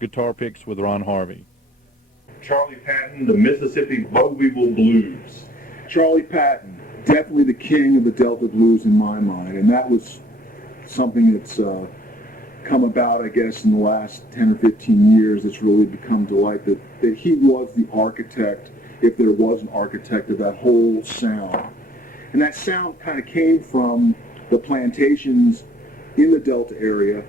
Guitar Picks with Ron Harvey. Charlie Patton, the Mississippi Bogeyville Blues. Charlie Patton, definitely the king of the Delta blues in my mind, and that was something that's come about, I guess, in the last 10 or 15 years. It's really become to light that he was the architect, if there was an architect, of that whole sound. And that sound kind of came from the plantations in the Delta area.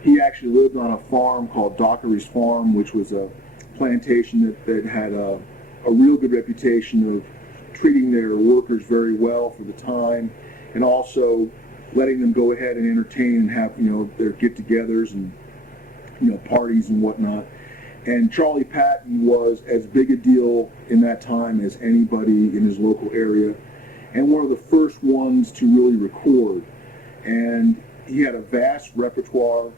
He actually lived on a farm called Dockery's Farm, which was a plantation that had a real good reputation of treating their workers very well for the time, and also letting them go ahead and entertain and have, their get-togethers and, parties and whatnot. And Charlie Patton was as big a deal in that time as anybody in his local area, and one of the first ones to really record. And he had a vast repertoire.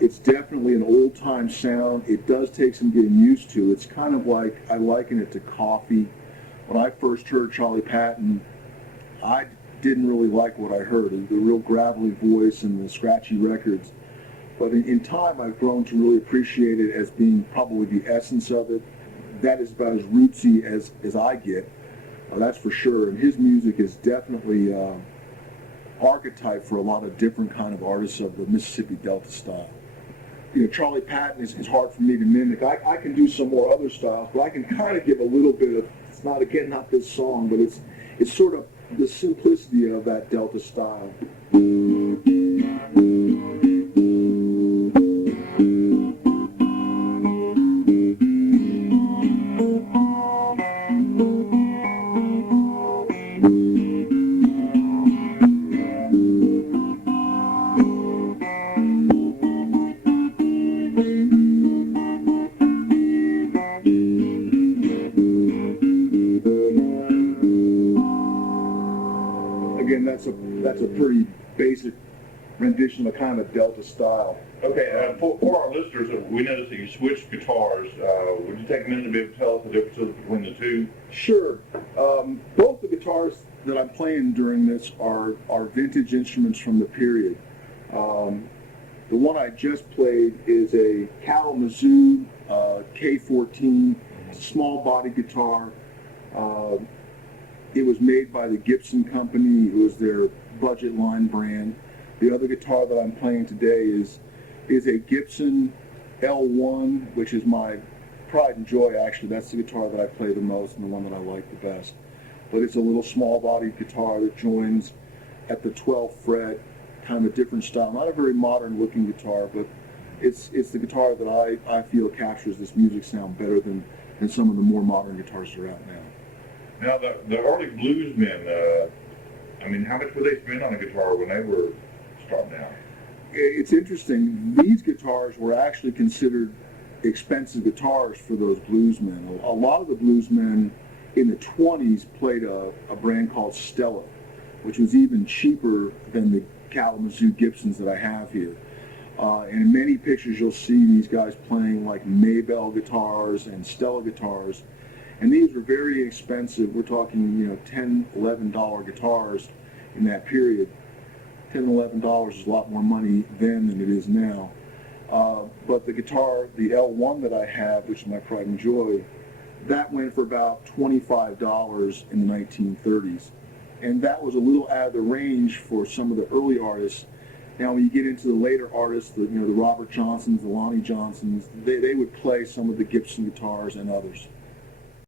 It's definitely an old-time sound. It does take some getting used to. It's kind of like, I liken it to coffee. When I first heard Charlie Patton, I didn't really like what I heard, the real gravelly voice and the scratchy records. But in time, I've grown to really appreciate it as being probably the essence of it. That is about as rootsy as I get, that's for sure. And his music is definitely archetype for a lot of different kind of artists of the Mississippi Delta style. Charlie Patton is hard for me to mimic. I can do some more other styles, but I can kind of give a little bit of, it's not, again, not this song, but it's sort of the simplicity of that Delta style. Again, that's a pretty basic rendition of kind of a Delta style. Okay, for our listeners, we noticed that you switched guitars. Would you take a minute to be able to tell us the differences between the two? Sure. Both the guitars that I'm playing during this are vintage instruments from the period. The one I just played is a Kalamazoo K14, small body guitar. It was made by the Gibson Company. It was their budget line brand. The other guitar that I'm playing today is a Gibson L1, which is my pride and joy, actually. That's the guitar that I play the most and the one that I like the best. But it's a little small-bodied guitar that joins at the 12th fret, kind of a different style. Not a very modern-looking guitar, but it's the guitar that I feel captures this music sound better than some of the more modern guitars that are out now. Now, the early bluesmen, how much would they spend on a guitar when they were starting out? It's interesting. These guitars were actually considered expensive guitars for those bluesmen. A lot of the bluesmen in the 20s played a brand called Stella, which was even cheaper than the Kalamazoo Gibsons that I have here. And in many pictures you'll see these guys playing like Maybell guitars and Stella guitars. And these were very expensive. We're talking, $10, $11 guitars in that period. $10, $11 is a lot more money then than it is now. But the guitar, the L1 that I have, which is my pride and joy, that went for about $25 in the 1930s. And that was a little out of the range for some of the early artists. Now, when you get into the later artists, the Robert Johnsons, the Lonnie Johnsons, they would play some of the Gibson guitars and others.